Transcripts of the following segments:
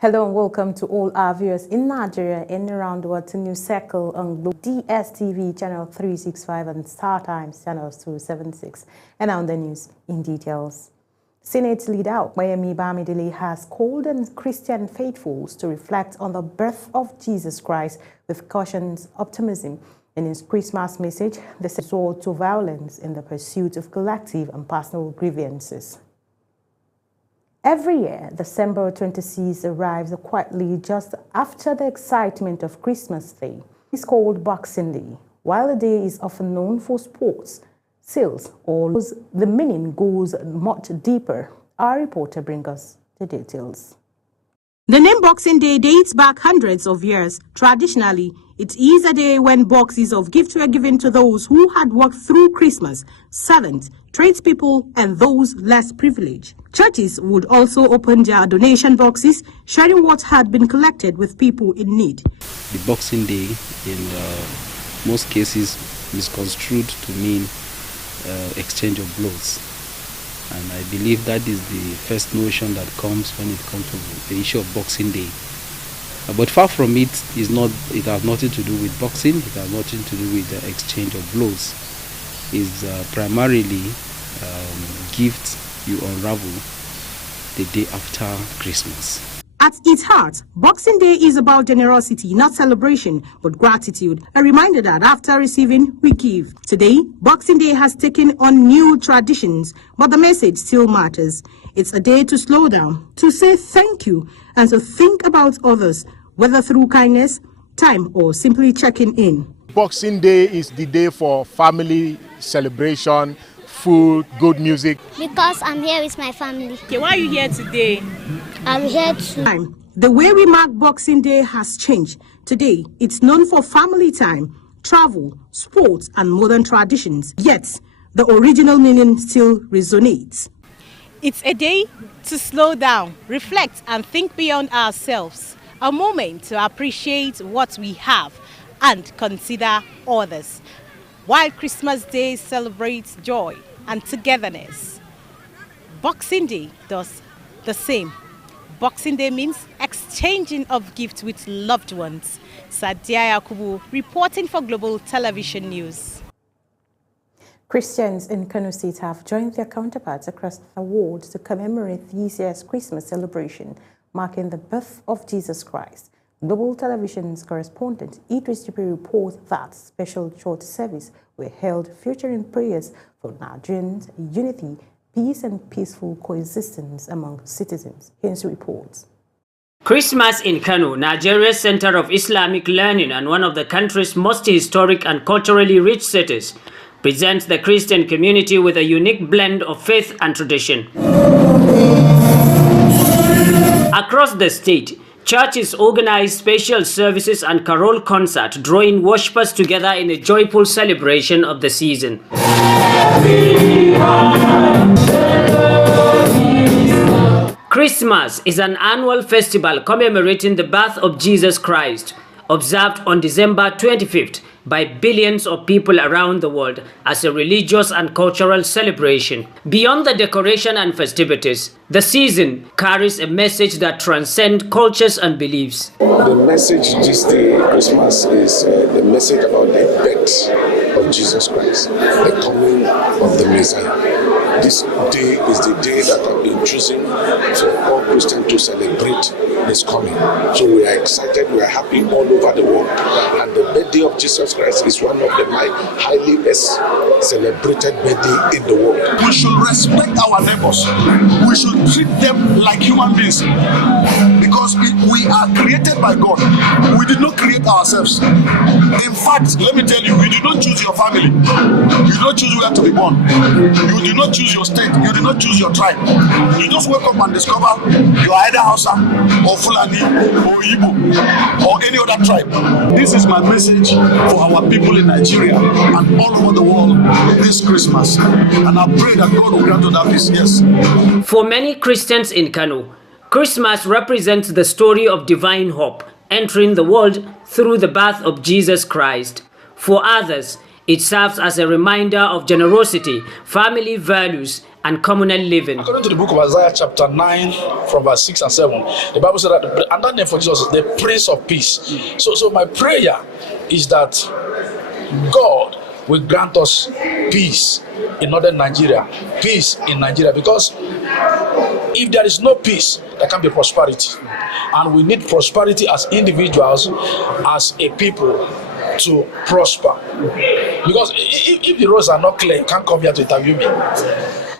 Hello and welcome to all our viewers in Nigeria and around the world to News Circle on DSTV channel 365 and StarTimes channel 276. And now the news in details. Senate leader Opeyemi Bamidele has called on Christian faithfuls to reflect on the birth of Jesus Christ with cautioned optimism. In his Christmas message, the resort to violence in the pursuit of collective and personal grievances. Every year, December 26 arrives quietly just after the excitement of Christmas Day. It's called Boxing Day. While the day is often known for sports, sales, or the meaning goes much deeper. Our reporter brings us the details. The name Boxing Day dates back hundreds of years. Traditionally, it is a day when boxes of gifts were given to those who had worked through Christmas, servants, tradespeople, and those less privileged. Churches would also open their donation boxes, sharing what had been collected with people in need. The Boxing Day, in most cases, misconstrued to mean exchange of blows. And I believe that is the first notion that comes when it comes to the issue of Boxing Day. But far from it, it has nothing to do with boxing, it has nothing to do with the exchange of blows. It's primarily gifts you unravel the day after Christmas. At its heart, Boxing Day is about generosity, not celebration, but gratitude. A reminder that after receiving, we give. Today, Boxing Day has taken on new traditions, but the message still matters. It's a day to slow down, to say thank you, and to think about others, whether through kindness, time, or simply checking in. Boxing Day is the day for family celebration, food, good music. Because I'm here with my family. Okay, why are you here today? I'm here to... The way we mark Boxing Day has changed. Today, it's known for family time, travel, sports, and modern traditions. Yet, the original meaning still resonates. It's a day to slow down, reflect, and think beyond ourselves. A moment to appreciate what we have and consider others. While Christmas Day celebrates joy and togetherness, Boxing Day does the same. Boxing Day means exchanging of gifts with loved ones. Sadia Yakubu reporting for Global Television News. Christians in Kano State have joined their counterparts across the world to commemorate this year's Christmas celebration, marking the birth of Jesus Christ. Global Television's correspondent Idris Jibril reports that special church service were held featuring prayers for Nigerians' unity, peace and peaceful coexistence among citizens. Hence reports. Christmas in Kano, Nigeria's center of Islamic learning and one of the country's most historic and culturally rich cities, presents the Christian community with a unique blend of faith and tradition. Across the state, churches organize special services and carol concert, drawing worshippers together in a joyful celebration of the season. Christmas is an annual festival commemorating the birth of Jesus Christ, observed on December 25th by billions of people around the world as a religious and cultural celebration. Beyond the decoration and festivities, the season carries a message that transcends cultures and beliefs. The message this day, Christmas, is the message about the birth of Jesus Christ, the coming of the Messiah. This day is the day that I've been choosing for all Christians to celebrate His coming. So we are excited, we are happy all over the world. And the birthday of Jesus Christ is one of the highly celebrated birthday in the world. We should respect our neighbors. We should treat them like human beings. Because we are created by God. We did not create ourselves. In fact, let me tell you, you did not choose your family. You did not choose where to be born. You did not choose your state. You did not choose your tribe. You just wake up and discover you are either Hausa or Fulani or Igbo or any other tribe. This is my message for our people in Nigeria and all over the world this Christmas. And I pray that God will grant us that peace. Yes. For many Christians in Kano, Christmas represents the story of divine hope entering the world through the birth of Jesus Christ. For others, it serves as a reminder of generosity, family values, and communal living. According to the book of Isaiah chapter 9 from verse 6 and 7, the Bible said that another name for Jesus is the Prince of Peace. So my prayer is that God will grant us peace in northern Nigeria, peace in Nigeria, because if there is no peace, there can be prosperity. And we need prosperity as individuals, as a people, to prosper. Because if the roads are not clear, you can't come here to interview me.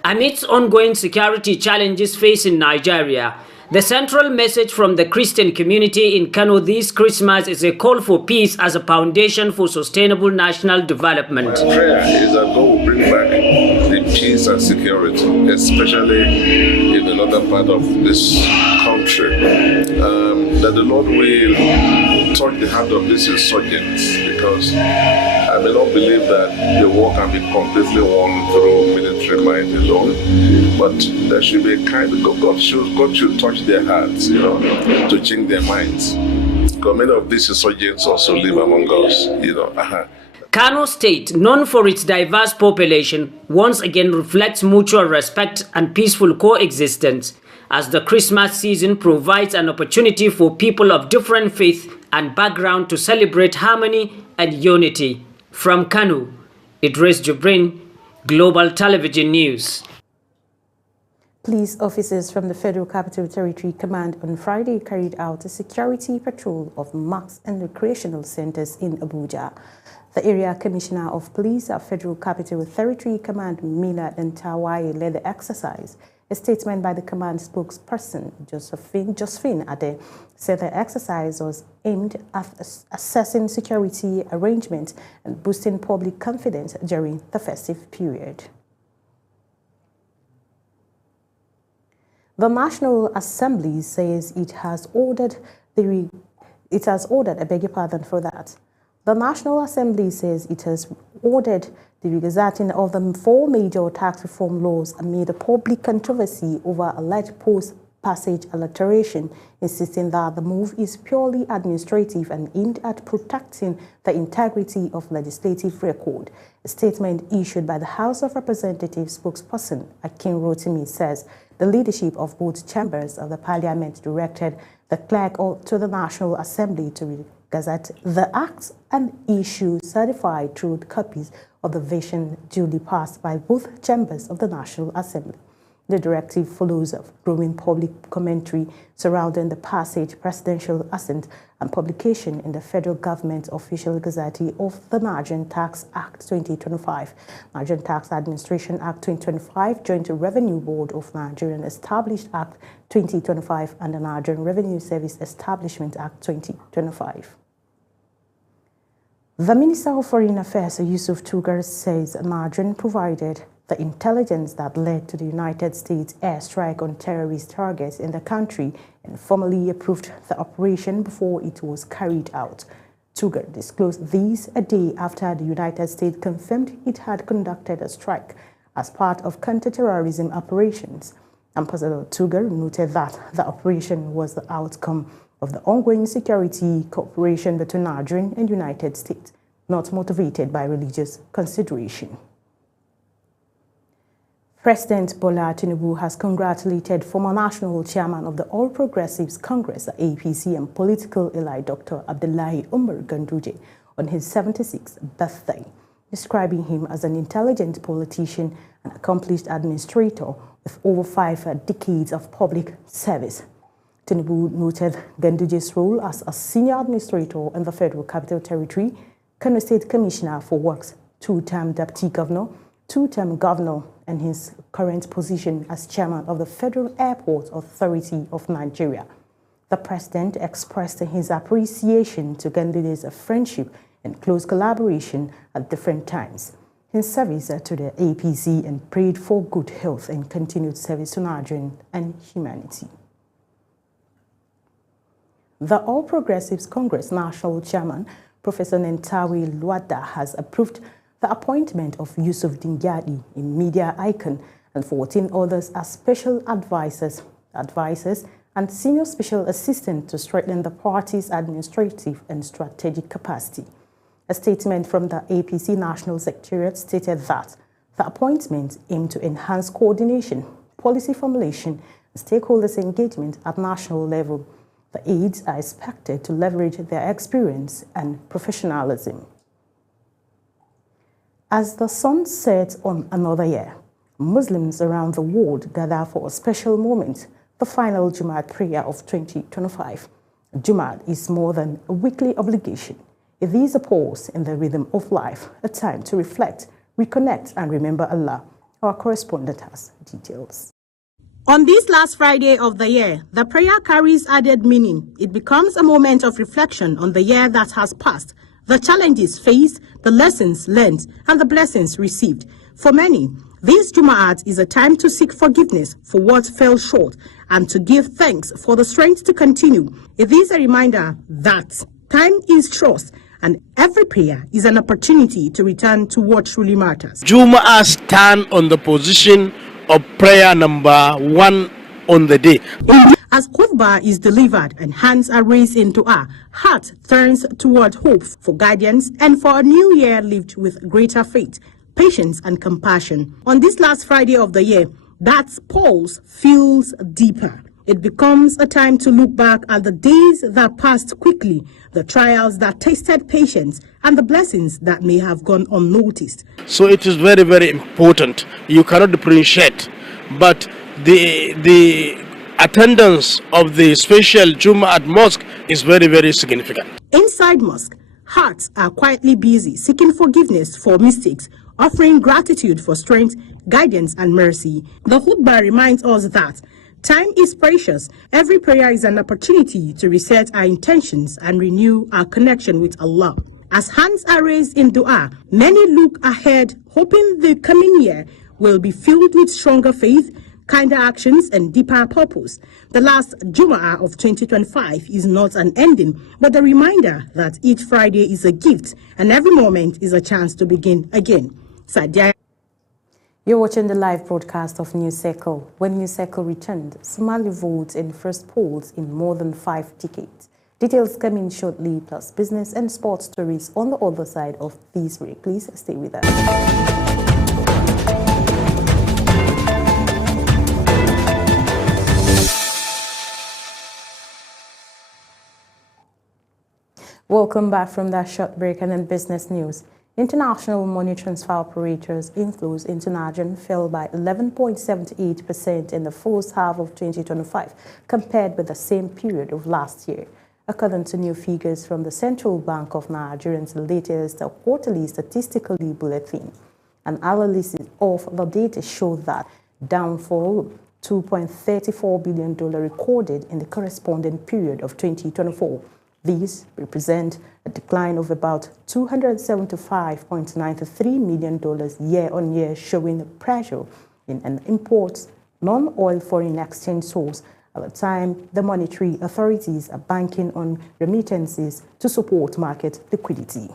Amidst ongoing security challenges facing Nigeria, the central message from the Christian community in Kano this Christmas is a call for peace as a foundation for sustainable national development. My prayer is that God will bring back the peace and security, especially in the northern part of this country. That the Lord will touch the heart of these insurgents, because I may not believe that the war can be completely won through military might alone, but there should be a kind of God should touch their hearts, to change their minds. Because many of these insurgents also live among us, Kano State, known for its diverse population, once again reflects mutual respect and peaceful coexistence, as the Christmas season provides an opportunity for people of different faith and background to celebrate harmony and unity. From Kano, Idris Jubrin, Global Television News. Police officers from the Federal Capital Territory Command on Friday carried out a security patrol of mosques and recreational centers in Abuja. The Area Commissioner of Police at Federal Capital Territory Command, Mina Dantawaye, led the exercise. A statement by the command spokesperson, Josephine Ade, said the exercise was aimed at assessing security arrangements and boosting public confidence during the festive period. The National Assembly says it has ordered the National Assembly says it has ordered the regazetting of the 4 major tax reform laws amid a public controversy over alleged post-passage alteration, insisting that the move is purely administrative and aimed at protecting the integrity of legislative record. A statement issued by the House of Representatives spokesperson Akin Rotimi says the leadership of both chambers of the Parliament directed the clerk to the National Assembly to gazette the acts and issue certified true copies of the version duly passed by both chambers of the National Assembly. The directive follows a growing public commentary surrounding the passage, presidential assent, and publication in the federal government official gazette of the Nigerian Tax Act 2025, Nigerian Tax Administration Act 2025, Joint Revenue Board of Nigerian Established Act 2025, and the Nigerian Revenue Service Establishment Act 2025. The Minister of Foreign Affairs, Yusuf Tugar, says Nigeria provided the intelligence that led to the United States airstrike on terrorist targets in the country and formally approved the operation before it was carried out. Tugar disclosed these a day after the United States confirmed it had conducted a strike as part of counter-terrorism operations. Ambassador Tugar noted that the operation was the outcome of the ongoing security cooperation between Nigeria and United States, not motivated by religious consideration. President Bola Tinubu has congratulated former national chairman of the All Progressives Congress, the APC, and political ally Dr. Abdullahi Umar Ganduje on his 76th birthday, describing him as an intelligent politician and accomplished administrator with over 5 decades of public service. Tinubu noted Ganduje's role as a senior administrator in the Federal Capital Territory, Kano State Commissioner for Works, 2-term Deputy Governor, 2-term Governor, and his current position as Chairman of the Federal Airport Authority of Nigeria. The President expressed his appreciation to Ganduje's friendship and close collaboration at different times, his service to the APC, and prayed for good health and continued service to Nigeria and humanity. The All Progressives Congress National Chairman, Professor Nentawe Luada, has approved the appointment of Yusuf Dingyadi, a media icon, and 14 others as special advisors, and senior special assistants to strengthen the party's administrative and strategic capacity. A statement from the APC National Secretariat stated that The appointments aim to enhance coordination, policy formulation, and stakeholders' engagement at national level. The aides are expected to leverage their experience and professionalism. As the sun sets on another year, Muslims around the world gather for a special moment, the final Jumat prayer of 2025. Jumat is more than a weekly obligation. It is a pause in the rhythm of life, a time to reflect, reconnect, and remember Allah. Our correspondent has details. On this last Friday of the year, the prayer carries added meaning. It becomes a moment of reflection on the year that has passed, the challenges faced, the lessons learned, and the blessings received. For many, this Jumaat is a time to seek forgiveness for what fell short and to give thanks for the strength to continue. It is a reminder that time is trust and every prayer is an opportunity to return to what truly matters. Jumaat stand on the position of prayer number 1 on the day. As khutbah is delivered and hands are raised in dua, heart turns toward hope for guidance and for a new year lived with greater faith, patience and compassion. On this last Friday of the year, that pulse feels deeper. It becomes a time to look back at the days that passed quickly, the trials that tested patience, and the blessings that may have gone unnoticed. So it is very, very important. You cannot differentiate, but the attendance of the special Jummah at mosque is very, very significant. Inside mosque, hearts are quietly busy seeking forgiveness for mistakes, offering gratitude for strength, guidance, and mercy. The khutbah reminds us that time is precious. Every prayer is an opportunity to reset our intentions and renew our connection with Allah. As hands are raised in dua, many look ahead, hoping the coming year will be filled with stronger faith, kinder actions, and deeper purpose. The last Jumu'ah of 2025 is not an ending, but a reminder that each Friday is a gift and every moment is a chance to begin again. Sadia. You're watching the live broadcast of News Circle. When News Circle returned, Somali votes in first polls in more than 5 decades. Details coming shortly, plus business and sports stories on the other side of this break. Please stay with us. Welcome back from that short break and then business news. International money transfer operators inflows into Nigeria fell by 11.78% in the first half of 2025 compared with the same period of last year. According to new figures from the Central Bank of Nigeria's latest quarterly statistical bulletin, an analysis of the data showed that downfall $2.34 billion recorded in the corresponding period of 2024. These represent a decline of about $275.93 million year-on-year, showing pressure in an imports non-oil foreign exchange source. At the time, the monetary authorities are banking on remittances to support market liquidity.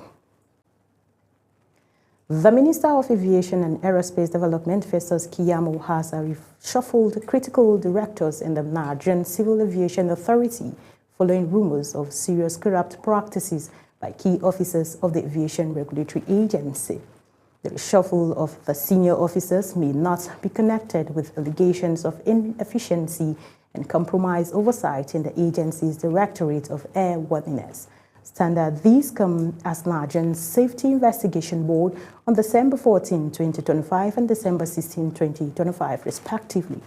The Minister of Aviation and Aerospace Development, Festus Keyamo, has reshuffled critical directors in the Nigerian Civil Aviation Authority following rumors of serious corrupt practices by key officers of the Aviation Regulatory Agency. The reshuffle of the senior officers may not be connected with allegations of inefficiency and compromised oversight in the agency's Directorate of Airworthiness Standard. These come as Nigerian Safety Investigation Board on December 14, 2025 and December 16, 2025, respectively,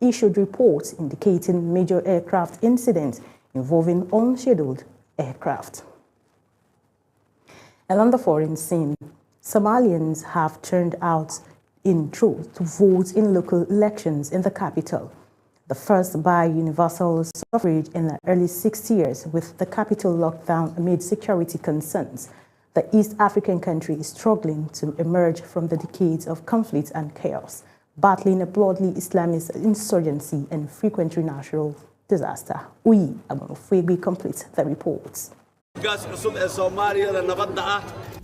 issued reports indicating major aircraft incidents involving unscheduled aircraft. And on the foreign scene, Somalians have turned out in droves to vote in local elections in the capital. The first by universal suffrage in the early 6 years, with the capital locked down amid security concerns. The East African country is struggling to emerge from the decades of conflict and chaos, battling a bloody Islamist insurgency and frequent natural disaster. We complete the reports.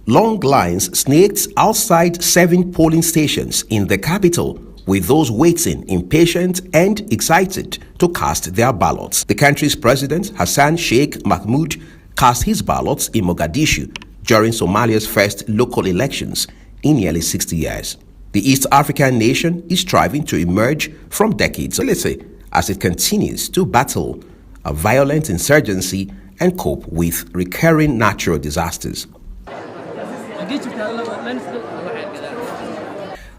Long lines snaked outside 7 polling stations in the capital, with those waiting impatient and excited to cast their ballots. The country's president, Hassan Sheikh Mahmoud, cast his ballots in Mogadishu during Somalia's first local elections in nearly 60 years. The East African nation is striving to emerge from decades of illicit as it continues to battle a violent insurgency and cope with recurring natural disasters.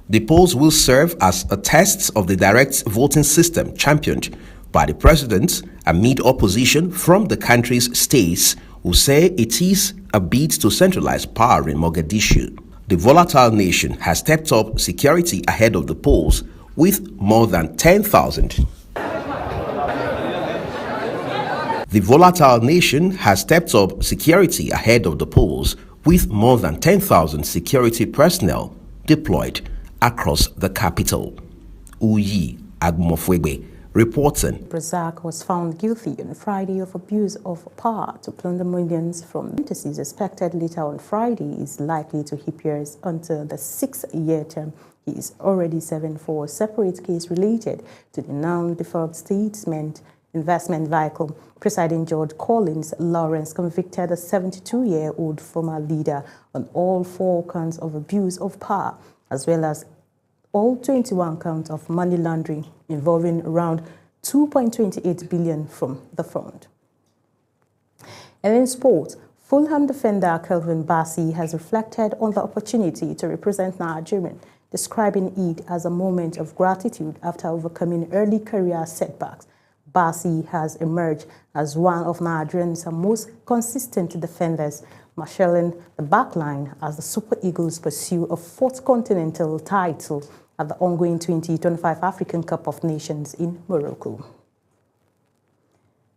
The polls will serve as a test of the direct voting system championed by the president amid opposition from the country's states who say it is a bid to centralize power in Mogadishu. The volatile nation has stepped up security ahead of the polls with more than 10,000. The volatile nation has stepped up security ahead of the polls with more than 10,000 security personnel deployed across the capital. Uyi Agmofwebe reporting. Brazak was found guilty on Friday of abuse of power to plunder millions from entities expected later on Friday is likely to appear until the 6-year term. He is already serving for a separate case related to the non-default statement investment vehicle. Presiding Judge Collins Lawrence convicted a 72-year-old former leader on all 4 counts of abuse of power, as well as all 21 counts of money laundering involving around 2.28 billion from the fund. And in sport, Fulham defender Kelvin Bassey has reflected on the opportunity to represent Nigeria, describing it as a moment of gratitude after overcoming early career setbacks. Bassey has emerged as one of Nigeria's most consistent defenders, marshalling the backline as the Super Eagles pursue a 4th continental title at the ongoing 2025 African Cup of Nations in Morocco.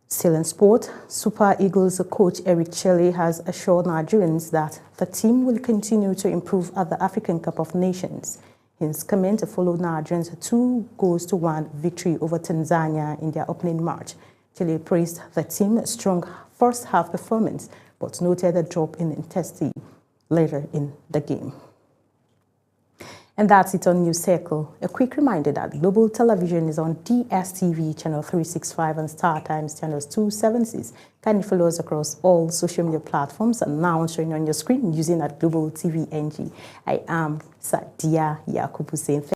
Still in sport, Super Eagles coach Eric Chelle has assured Nigerians that the team will continue to improve at the African Cup of Nations. His comment followed Nigerians' 2-1 victory over Tanzania in their opening match. Chelle praised the team's strong first-half performance, but noted a drop in intensity later in the game. And that's it on News Circle. A quick reminder that Global Television is on DSTV channel 365 and StarTimes channels 276. Kindly follow us across all social media platforms and now showing on your screen using at Global TV NG. I am Sadia Yakubu saying